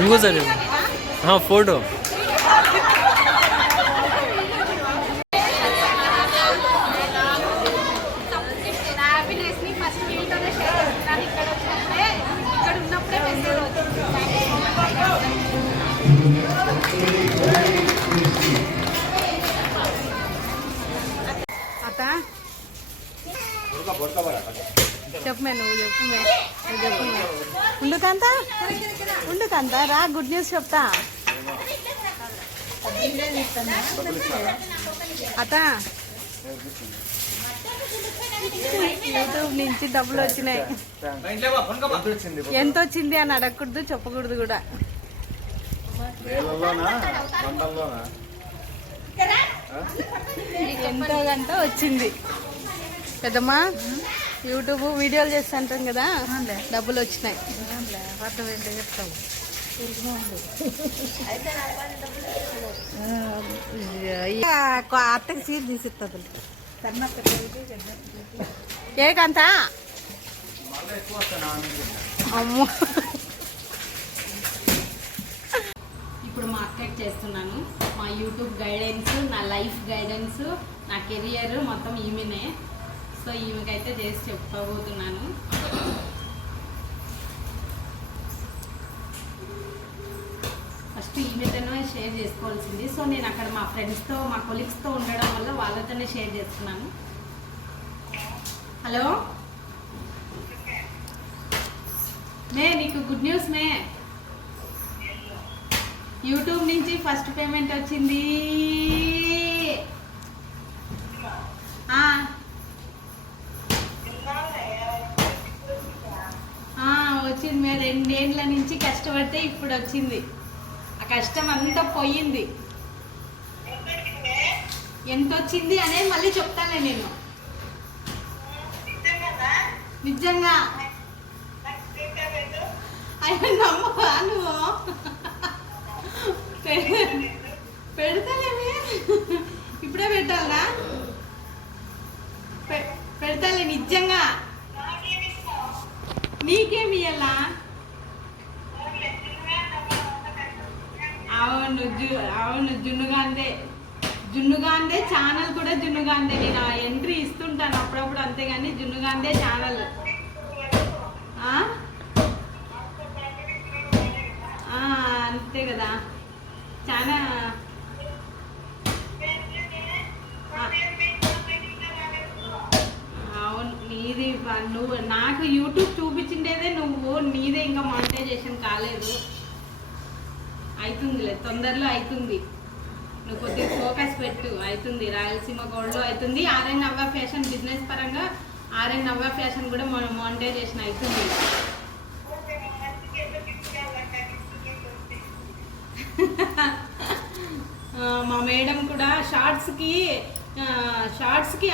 ఇంకోసారి ఫోటో చెప్పమే నువ్వు చెప్పుమే ఉండుకంత రా గుడ్ న్యూస్ చెప్తా అత యూట్యూబ్ నుంచి డబ్బులు వచ్చినాయి. ఎంత వచ్చింది అని అడగకూడదు, చెప్పకూడదు కూడా. ఎంతో గంట వచ్చింది పెద్దమ్మా. యూట్యూబ్ వీడియోలు చేస్తుంటాం కదా, డబ్బులు వచ్చినాయి. చెప్తావు అత్తకి సీట్ తీసిస్తుంది కేకంతా. అమ్మో ఇప్పుడు మా అక్కకి చేస్తున్నాను. మా యూట్యూబ్ గైడెన్స్, నా లైఫ్ గైడెన్స్, నా కెరియర్ మొత్తం ఈమెనే. సో ఈమెకైతే చేసి చెప్పబోతున్నాను. ఫస్ట్ ఈమెతోనే షేర్ చేసుకోవాల్సింది. సో నేను అక్కడ మా ఫ్రెండ్స్తో, మా కొలీగ్స్తో ఉండడం వల్ల వాళ్ళతోనే షేర్ చేస్తున్నాను. హలో మే, నీకు గుడ్ న్యూస్ మే. యూట్యూబ్ నుంచి ఫస్ట్ పేమెంట్ వచ్చింది. వచ్చింది మే. 2 ఏళ్ళ నుంచి కష్టపడితే ఇప్పుడు వచ్చింది. ఆ కష్టం అంతా పోయింది. ఎంత వచ్చింది అనేది మళ్ళీ చెప్తానే నేను. నిజంగా అయ్యో నమ్మవా నువ్వు? పెడతాలేమే, ఇప్పుడే పెట్టాలనా? పెడతాలే నిజంగా. నీకేమి ఇయ్యాలా? అవును జున్నుగాందే ఛానల్ కూడా జున్నుగాందే. నేను ఎంట్రీ ఇస్తుంటాను అప్పుడప్పుడు, అంతేగాని జున్నుగాందే ఛానల్. అంతే కదా. చాలా అవును నీది. నువ్వు నాకు యూట్యూబ్ చూపించిండేదే నువ్వు, నీదే ఇంకా మానిటైజేషన్ కాలేదు. అవుతుందిలే, తొందరలో అవుతుంది. నువ్వు కొద్దిగా ఫోకస్ పెట్టు, అవుతుంది. రాయలసీమ గోల్డ్లో అవుతుంది. ఆర్ఎన్ నవ్వ ఫ్యాషన్ బిజినెస్ పరంగా ఆర్ఎన్ నవ్వ ఫ్యాషన్ కూడా మానిటైజేషన్ అవుతుంది. మా మేడం కూడా షార్ట్స్కి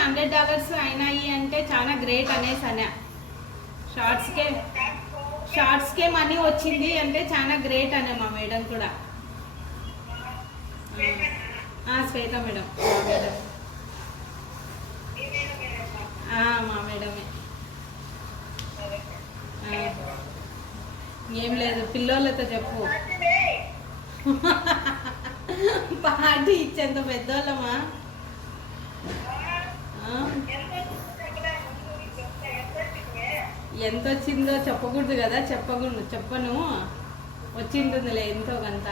$100 అయినాయి అంటే చాలా గ్రేట్ అనేసి అనే. షార్ట్స్కే మనీ వచ్చింది అంటే చాలా గ్రేట్ అనే మా మేడం కూడా. శ్వేత మేడం, మా మేడమే. ఏం లేదు, పిల్లోళ్ళతో చెప్పు. పార్టీ ఇచ్చేంత పెద్దోళ్ళమా? ఎంత వచ్చిందో చెప్పకూడదు కదా. చెప్పను. వచ్చింటుందిలే ఎంతో కొంత.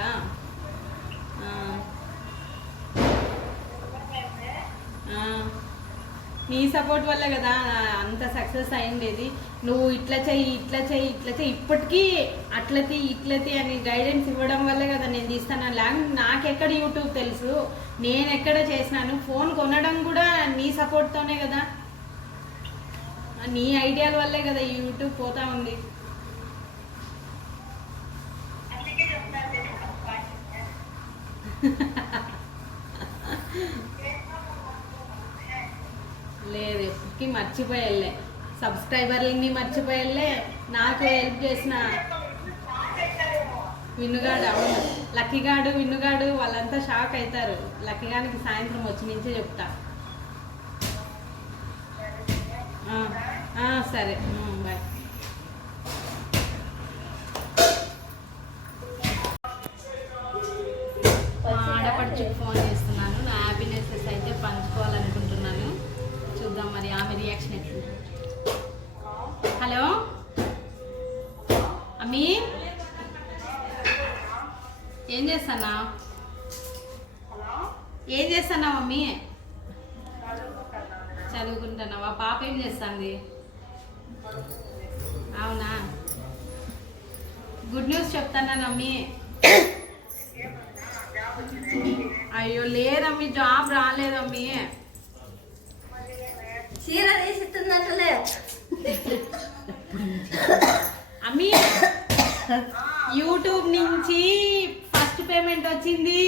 నీ సపోర్ట్ వల్ల కదా అంత సక్సెస్ అయిండేది. నువ్వు ఇట్లా చెయ్యి ఇప్పటికీ ఇట్లతి అని గైడెన్స్ ఇవ్వడం వల్లే కదా నేను తీస్తాను. లేకపోతే నాకెక్కడ యూట్యూబ్ తెలుసు, నేను ఎక్కడ చేసినాను. ఫోన్ కొనడం కూడా నీ సపోర్ట్తోనే కదా, నీ ఐడియాల వల్లే కదా ఈ యూట్యూబ్ పోతా ఉంది. లేదు, ఎప్పటికీ మర్చిపోయలే. సబ్స్క్రైబర్లని మర్చిపోయలే. నాకు హెల్ప్ చేసిన విన్నుగాడు, అవును లక్కీగాడు, విన్నుగాడు వాళ్ళంతా షాక్ అవుతారు. లక్కీగానికి సాయంత్రం వచ్చి నుంచే చెప్తా. సరే, బాయ్. ఏం చేస్తానా? ఏం చేస్తానా మమ్మీ? చదువుకుంటున్నావా? పాప ఏం చేస్తుంది? అవునా, గుడ్ న్యూస్ చెప్తానా మమ్మీ? అయ్యో లేదమ్మీ, జాబ్ రాలేదమ్మీ. చీర తీసిస్తుందంటలే అమ్మీ, యూట్యూబ్ నుంచి ఫస్ట్ పేమెంట్ వచ్చింది.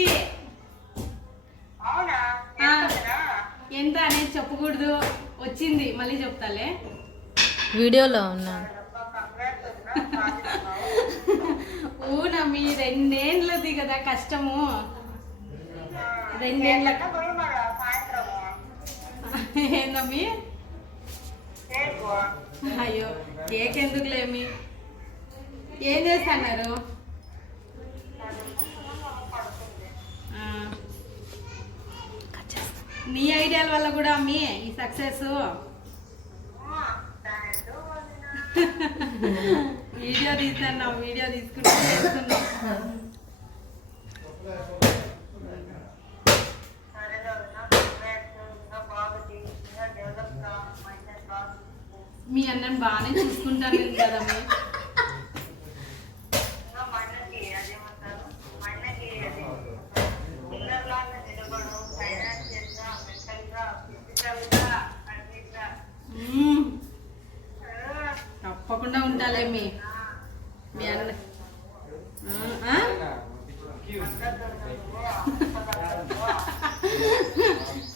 ఎంత అనేది చెప్పకూడదు, వచ్చింది, మళ్ళీ చెప్తాలే. వీడియోలో ఉన్నా. ఊనమ్మీ, 2 ఏళ్ళది కదా కష్టము. 2 ఏళ్ళ ఏందమ్మీ? అయ్యో కేక్ ఎందుకులేమి. ఏం చేస్తున్నారు? నీ ఐడియాల వల్ల కూడా అమ్మీ ఈ సక్సెస్. వీడియో తీస్తాను, వీడియో తీసుకుంటూ చేస్తున్నాం. మీ అన్నని బాగానే చూసుకుంటాను కదా మీ. తప్పకుండా ఉండాలే మీ అన్న.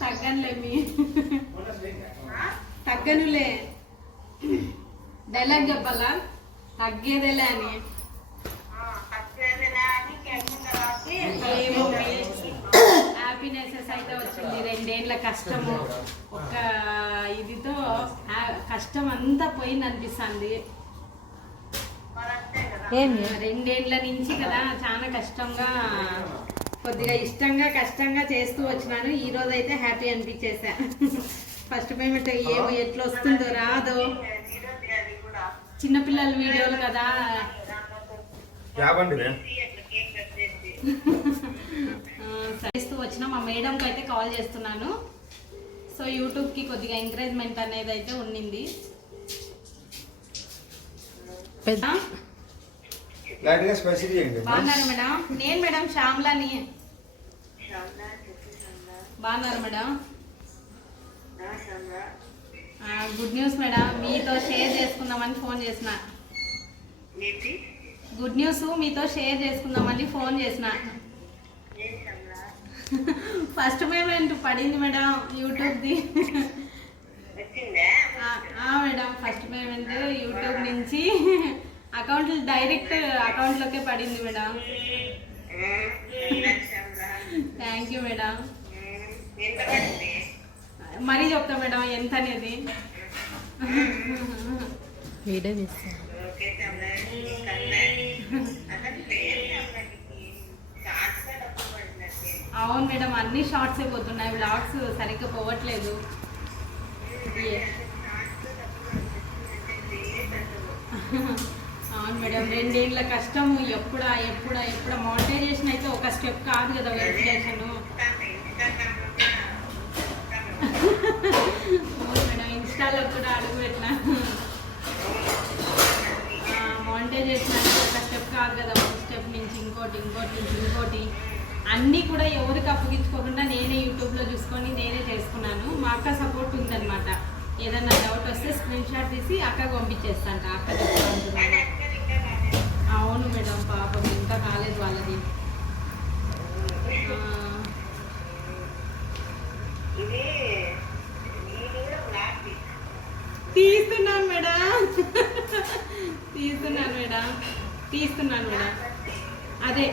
తగ్గనులే మీ, తగ్గనులే. డైలాగ్ చెప్పాలా? తగ్గేదేలే అని. హ్యాపీనెసెస్ అయితే వచ్చింది. 2 ఏళ్ళ కష్టము, ఒక ఇదితో కష్టం అంతా పోయింది అనిపిస్తుంది. 2 ఏళ్ళ నుంచి కదా చాలా కష్టంగా, కొద్దిగా ఇష్టంగా కష్టంగా చేస్తూ వచ్చినాను. ఈ రోజు అయితే హ్యాపీ అనిపించేసా. ఫస్ట్ పేమెంట్ ఏమో ఎట్లా వస్తుందో రాదో. చిన్నపిల్లల వీడియోలు కదా, చేస్తూ వచ్చిన మా మేడంకి అయితే కాల్ చేస్తున్నాను. సో యూట్యూబ్కి కొద్దిగా ఎంకరేజ్మెంట్ అనేది అయితే ఉండింది. బాగున్నారు మేడం? నేను మేడం శ్యామ్లాని. బాగున్నారు మేడం? గుడ్ న్యూస్ మేడం, మీతో షేర్ చేసుకుందామని ఫోన్ చేసిన. గుడ్ న్యూస్ మీతో షేర్ చేసుకుందామని ఫోన్ చేసిన. ఫస్ట్ పేమెంట్ పడింది మేడం యూట్యూబ్ది. మేడం ఫస్ట్ పేమెంట్ యూట్యూబ్ నుంచి అకౌంట్ డైరెక్ట్ అకౌంట్లోకే పడింది మేడం. Thank you madam. మరీ చెప్తా మేడం ఎంత అనేది. వీడియో తీస్తా. అవును మేడం, అన్ని షార్ట్సే పోతున్నాయి, వ్లాగ్స్ సరిగ్గా పోవట్లేదు. అవును మేడం, 2 ఏళ్ళ కష్టము. ఎప్పుడా మానిటైజేషన్ అయితే ఒక స్టెప్ కాదు కదా వెరిఫికేషన్. అవును మేడం, ఇన్స్టాలో కూడా అడుగు పెట్టినా. మానిటైజేషన్ అంటే ఒక స్టెప్ కాదు కదా, ఒక స్టెప్ నుంచి ఇంకోటి అన్నీ కూడా ఎవరికి అప్పగించుకోకుండా నేనే యూట్యూబ్లో చూసుకొని నేనే చేసుకున్నాను. మా అక్క సపోర్ట్ ఉందన్నమాట. ఏదన్నా డౌట్ వస్తే స్క్రీన్ షాట్ తీసి అక్కకు పంపించేస్తాంట. అక్క చెప్తాను. అవును మేడం, పాపం ఇంకా కాలేదు వాళ్ళది. తీస్తున్నాను మేడం. అదే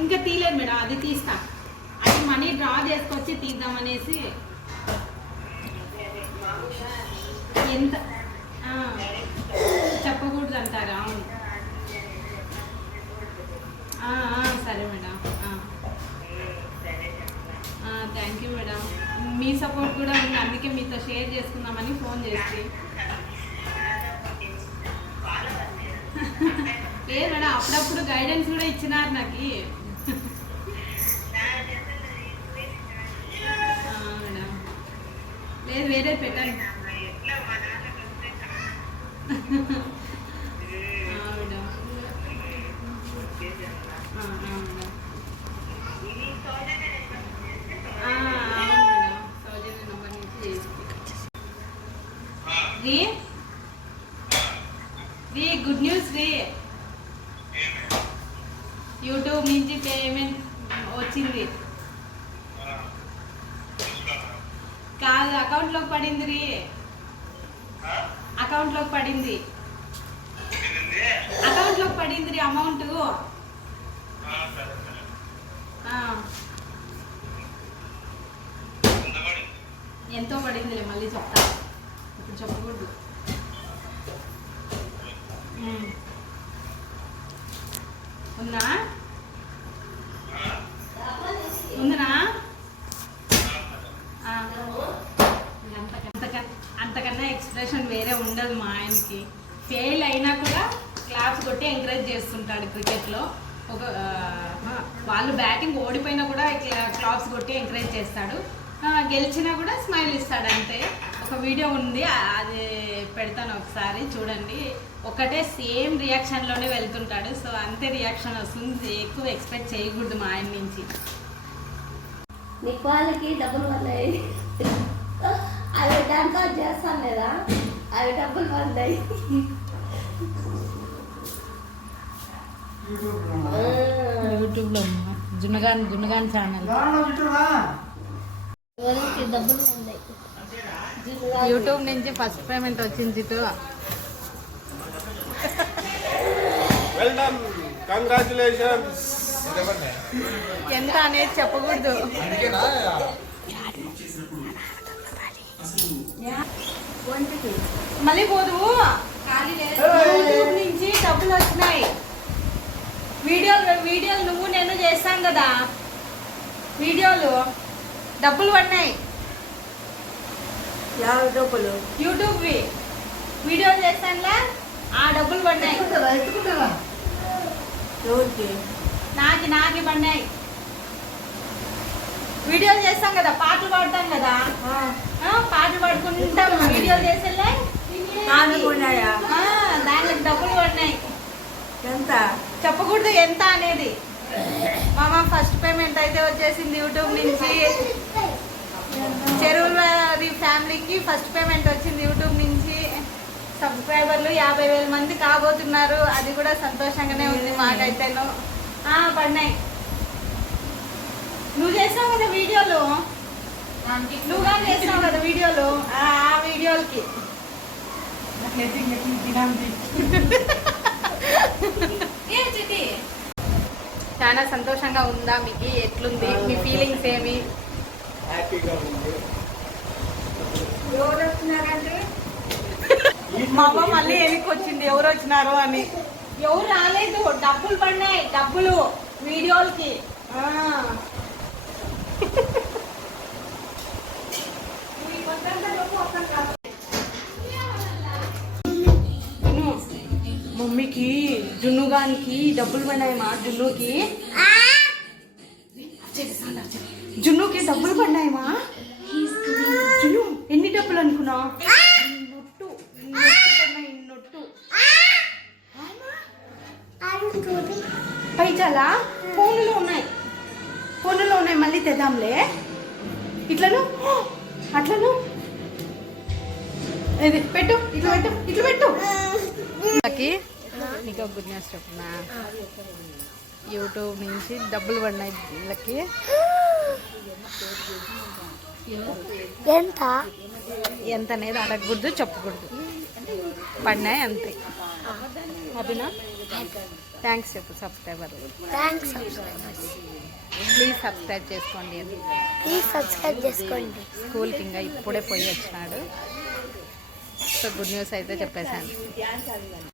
ఇంకా తీయలేదు మేడం, అది తీస్తా. అది మనీ డ్రా చేసుకొచ్చి తీద్దామనేసి. ఎంత చెప్పకూడదు అంటారా? అవును, సరే madam. Thank you madam, me support కూడా ఉంది, అందుకే మీతో షేర్ చేసుకుందామని ఫోన్ చేసి. లేదు మేడం, అప్పుడప్పుడు గైడెన్స్ కూడా ఇచ్చినారు నాకు. మేడం లేదు, వేరే పెట్టండి. గుడ్ న్యూస్ రీ, యూట్యూబ్ నుంచి పేమెంట్ వచ్చింది. కాదు, అకౌంట్లోకి పడింది రీ, అకౌంట్లోకి పడింది, అకౌంట్లోకి పడింది రీ అమౌంట్. ఎంతో పడిందిలే, మళ్ళీ చెప్తా, ఇప్పుడు చెప్పకూడదు. ఉందా ఉందినా? అంతకన్నా ఎక్స్ప్రెషన్ వేరే ఉండదు మా ఆయనకి. ఫెయిల్ అయినా కూడా క్లాప్స్ కొట్టి ఎంకరేజ్ చేస్తుంటాడు క్రికెట్లో. వాళ్ళు బ్యాటింగ్ ఓడిపోయినా కూడా క్లాప్స్ కొట్టి ఎంకరేజ్ చేస్తాడు. గెలిచినా కూడా స్మైల్ ఇస్తాడు అంతే. ఒక వీడియో ఉంది, అది పెడతాను ఒకసారి చూడండి. ఒకటే సేమ్ రియాక్షన్లోనే వెళ్తుంటాడు. సో అంతే రియాక్షన్ వస్తుంది, ఎక్కువ ఎక్స్పెక్ట్ చేయకూడదు మా ఆయన నుంచి. నీకు వాళ్ళకి డబ్బులు పడ్డాయి, అవి డాన్స్ చేస్తాను లేదా, అవి డబ్బులు పడ్డాయి. యూట్యూబ్లో జున్నగాన్ ఛానల్. డబ్బులు పడ్డాయి. యూట్యూబ్ నుంచి ఫస్ట్ పేమెంట్ వచ్చింది జితు. Well done, congratulations. ఎంత అనేది చెప్పకూడదు. మళ్ళీ పోదు, యూట్యూబ్ నుంచి డబ్బులు వచ్చినాయి. వీడియోలు నువ్వు నేను చేస్తాం కదా, వీడియోలు డబ్బులు పడినాయి. యూట్యూబ్వి వీడియోలు చేస్తానులే, ఆ డబ్బులు పడినాయి. నాకి పడినాయి. వీడియోలు చేస్తాం కదా, పాటలు పాడతాం కదా, పాటలు పాడుకుంటాం, వీడియోలు చేసేలే దానికి డబ్బులు పడినాయి. ఎంత చెప్పకూడదు ఎంత అనేది. మామ ఫస్ట్ పేమెంట్ అయితే వచ్చేసింది యూట్యూబ్ నుంచి. చెరువుల ఫ్యామిలీకి ఫస్ట్ పేమెంట్ వచ్చింది యూట్యూబ్ నుంచి. సబ్స్క్రైబర్లు 50,000 మంది కాబోతున్నారు. అది కూడా సంతోషంగానే ఉంది మాకైతేను. పడినాయి. నువ్వు చేస్తావు కదా వీడియోలు, నువ్వుగా చేస్తావు కదా వీడియోలు, ఆ వీడియోలకి చాలా సంతోషంగా ఉందా మీకు? ఎట్లుంది మీ ఫీలింగ్స్? ఏమి మా అమ్మ మళ్ళీ వెనక్కి వచ్చింది ఎవరు వచ్చినారు అని. ఎవరు రాలేదు, డబ్బులు పడినాయి, డబ్బులు వీడియోలకి. మమ్మీకి జున్నుగానికి డబ్బులు పడినాయి. మా జున్నుకి డబ్బులు పడినాయమ్మా. జున్ను ఎన్ని డబ్బులు అనుకున్నా? పైచాలా? ఫోన్లో ఉన్నాయి, మళ్ళీ తెద్దాంలే. ఇట్లను అట్లను ఇది పెట్టు, ఇట్లా పెట్టు. నీకు ఒక గుడ్ న్యూస్ చెప్తున్నా. యూట్యూబ్ నుంచి డబ్బులు పడినాయి వీళ్ళకి. ఎంత అనేది అడగకూడదు, చెప్పకూడదు. పడినాయి అంతే. అభినా థ్యాంక్స్ చెప్పు సబ్స్క్రైబర్. ప్లీజ్ సబ్స్క్రైబ్ చేసుకోండి. స్కూల్కి ఇంకా ఇప్పుడే పోయి వచ్చినాడు. సో గుడ్ న్యూస్ అయితే చెప్పేశాను.